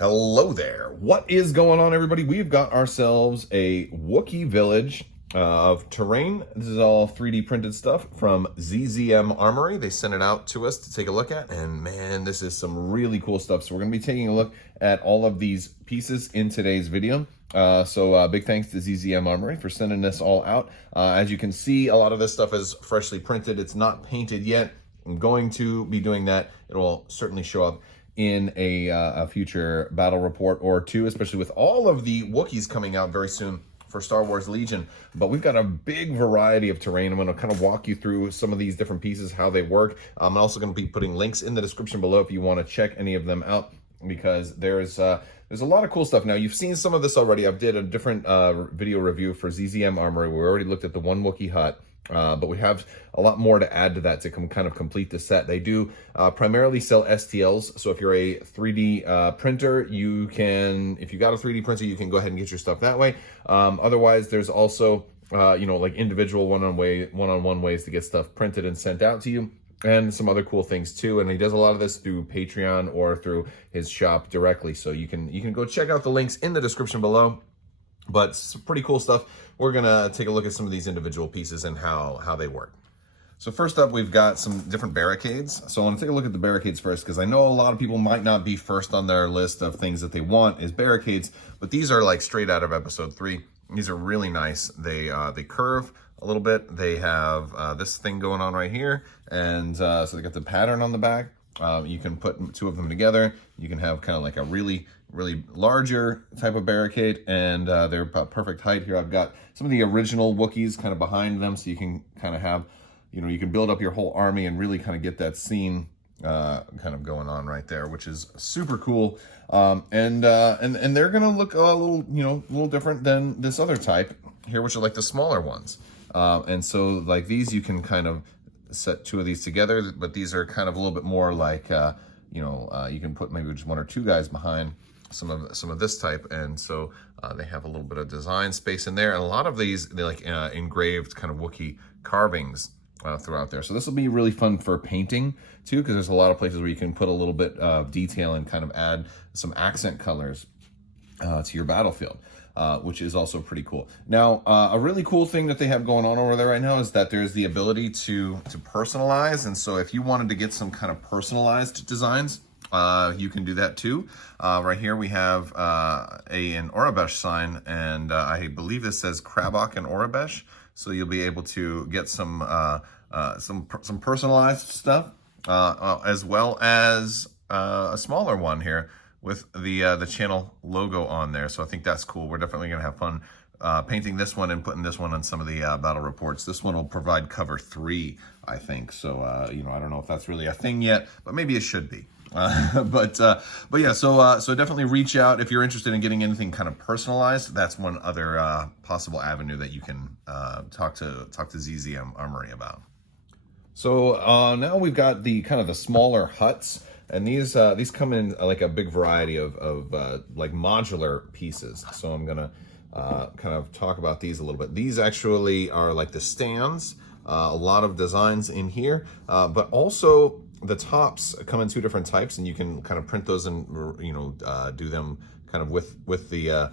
Hello there. What is going on, everybody? We've got ourselves a Wookiee village of terrain. This is all 3D printed stuff from ZZM Armory. They sent it out to us to take a look at, and man, this is some really cool stuff. So we're going to be taking a look at all of these pieces in today's video. Big thanks to ZZM Armory for sending this all out. As you can see, a lot of this stuff is freshly printed. It's not painted yet. I'm going to be doing that. It will certainly show up in a future battle report or two, especially with all of the Wookiees coming out very soon for Star Wars Legion. But we've got a big variety of terrain. I'm going to kind of walk you through some of these different pieces, how they work. I'm also going to be putting links in the description below if you want to check any of them out, because there's a lot of cool stuff. Now, you've seen some of this already. I've did a different video review for ZZM Armory. We already looked at the one Wookiee hut. But we have a lot more to add to that to kind of complete the set. They do primarily sell STLs. So if you're a 3D printer, you can, if you got a 3D printer, you can go ahead and get your stuff that way. Otherwise, there's also, like individual one-on-one ways to get stuff printed and sent out to you, and some other cool things too. And he does a lot of this through Patreon or through his shop directly. So you can go check out the links in the description below. But some pretty cool stuff. We're gonna take a look at some of these individual pieces and how they work. So first up, we've got some different barricades. So I want to take a look at the barricades first, because I know a lot of people might not be first on their list of things that they want is barricades, but these are like straight out of episode 3. These are really nice. They curve a little bit. They have this thing going on right here, and so they got the pattern on the back. You can put two of them together. You can have kind of like a really larger type of barricade, and they're about perfect height. Here I've got some of the original Wookiees kind of behind them, so you can kind of have, you can build up your whole army and really kind of get that scene kind of going on right there, which is super cool. And they're gonna look a little different than this other type here, which are like the smaller ones. And so like these, you can kind of set two of these together, but these are kind of a little bit more like you can put maybe just one or two guys behind some of this type, and so they have a little bit of design space in there, and a lot of these they like engraved kind of Wookiee carvings throughout there. So this will be really fun for painting too, because there's a lot of places where you can put a little bit of detail and kind of add some accent colors to your battlefield. Which is also pretty cool. Now, a really cool thing that they have going on over there right now is that there's the ability to personalize. And so if you wanted to get some kind of personalized designs, you can do that too. Right here we have an Aurebesh sign, and I believe this says Crabbok and Aurebesh. So you'll be able to get some personalized stuff, as well as a smaller one here with the channel logo on there. So I think that's cool. We're definitely gonna have fun painting this one and putting this one on some of the battle reports. This one will provide cover 3, I think. So I don't know if that's really a thing yet, but maybe it should be. But yeah, so definitely reach out if you're interested in getting anything kind of personalized. That's one other possible avenue that you can talk to ZZM Armory about. So now we've got the kind of the smaller huts. And these come in like a big variety of like modular pieces. So I'm gonna kind of talk about these a little bit. These actually are like the stands. A lot of designs in here, but also the tops come in 2 different types, and you can kind of print those and do them kind of with the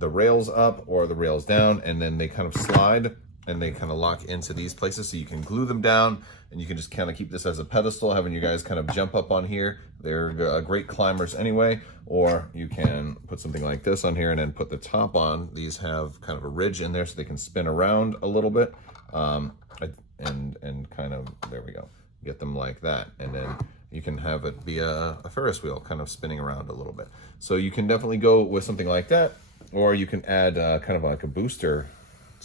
rails up or the rails down, and then they kind of slide and they kind of lock into these places, so you can glue them down, and you can just kind of keep this as a pedestal, having you guys kind of jump up on here. They're great climbers anyway, or you can put something like this on here and then put the top on. These have kind of a ridge in there so they can spin around a little bit, and kind of, there we go, get them like that, and then you can have it be a Ferris wheel kind of spinning around a little bit. So you can definitely go with something like that, or you can add kind of like a booster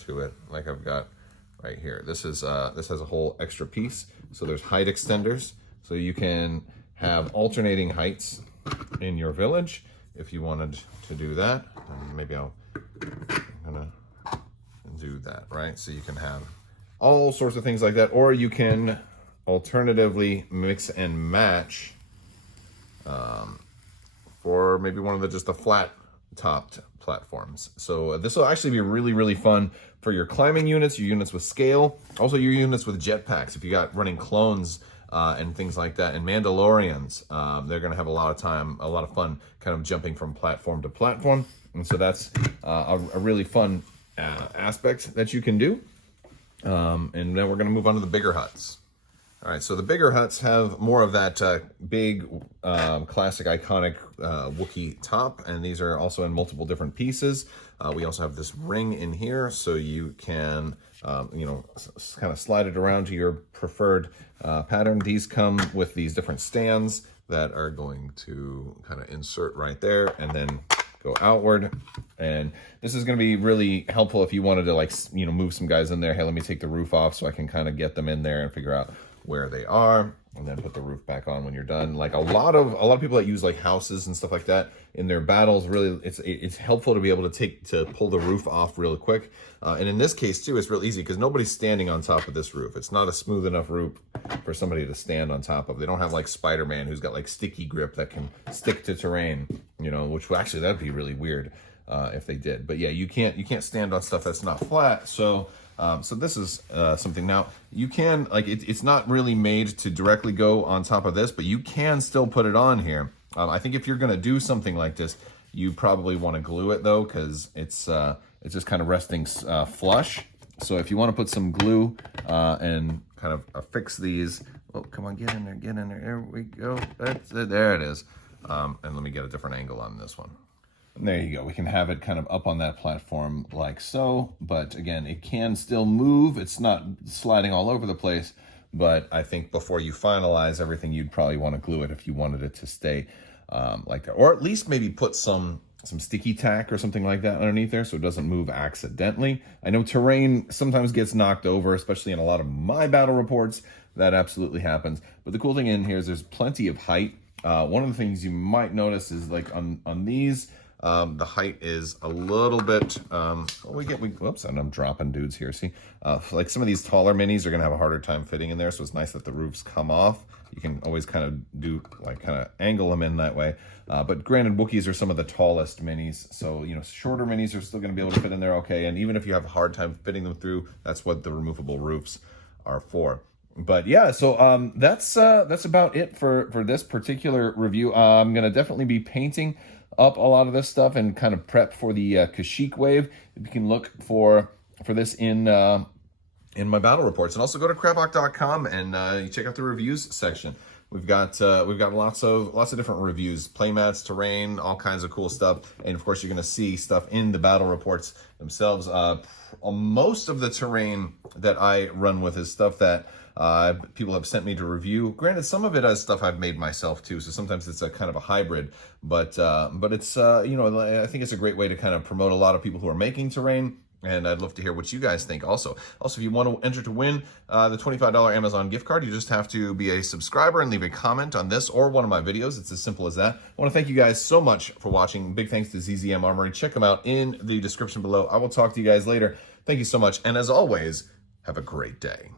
to it, like I've got right here. This has a whole extra piece, so there's height extenders, so you can have alternating heights in your village if you wanted to do that. And maybe I'm gonna do that, right? So you can have all sorts of things like that, or you can alternatively mix and match for maybe one of just the flat topped platforms. So this will actually be really fun for your climbing units, your units with scale, also your units with jetpacks. If you got running clones and things like that. And Mandalorians, they're going to have a lot of fun kind of jumping from platform to platform. And so that's a really fun aspect that you can do. And then we're going to move on to the bigger huts. All right, so the bigger huts have more of that big, classic, iconic Wookiee top, and these are also in multiple different pieces. We also have this ring in here, so you can, kind of slide it around to your preferred pattern. These come with these different stands that are going to kind of insert right there, and then go outward. And this is going to be really helpful if you wanted to, like, move some guys in there. Hey, let me take the roof off so I can kind of get them in there and figure out where they are, and then put the roof back on when you're done. Like a lot of people that use like houses and stuff like that in their battles, really it's helpful to be able to pull the roof off real quick. And in this case too, it's real easy because nobody's standing on top of this roof. It's not a smooth enough roof for somebody to stand on top of. They don't have like Spider-Man, who's got like sticky grip that can stick to terrain, which actually that'd be really weird if they did. But yeah, you can't stand on stuff that's not flat. So this is something. Now you can, like, it's not really made to directly go on top of this, but you can still put it on here. I think if you're going to do something like this, you probably want to glue it though, because it's just kind of resting flush. So if you want to put some glue and kind of affix these, oh, come on, get in there, there we go. That's it, there it is. And let me get a different angle on this one. And there you go. We can have it kind of up on that platform like so, but again, it can still move. It's not sliding all over the place, but I think before you finalize everything, you'd probably want to glue it if you wanted it to stay like that, or at least maybe put some sticky tack or something like that underneath there so it doesn't move accidentally. I know terrain sometimes gets knocked over, especially in a lot of my battle reports. That absolutely happens. But the cool thing in here is there's plenty of height. One of the things you might notice is like on these, the height is a little bit, whoops, and I'm dropping dudes here. See, like some of these taller minis are going to have a harder time fitting in there. So it's nice that the roofs come off. You can always kind of do, like, kind of angle them in that way. But granted, Wookiees are some of the tallest minis. So, shorter minis are still going to be able to fit in there okay. And even if you have a hard time fitting them through, that's what the removable roofs are for. But yeah, so that's about it for this particular review. I'm going to definitely be painting up a lot of this stuff and kind of prep for the Kashyyyk wave. You can look for this in my battle reports, and also go to Crabbok.com and you check out the reviews section. We've got lots of different reviews, playmats, terrain, all kinds of cool stuff, and of course you're going to see stuff in the battle reports themselves. Most of the terrain that I run with is stuff that people have sent me to review. Granted, some of it is stuff I've made myself too, so sometimes it's a kind of a hybrid. But it's I think it's a great way to kind of promote a lot of people who are making terrain. And I'd love to hear what you guys think. Also, if you want to enter to win the $25 Amazon gift card, you just have to be a subscriber and leave a comment on this or one of my videos. It's as simple as that. I want to thank you guys so much for watching. Big thanks to ZZM Armory. Check them out in the description below. I will talk to you guys later. Thank you so much. And as always, have a great day.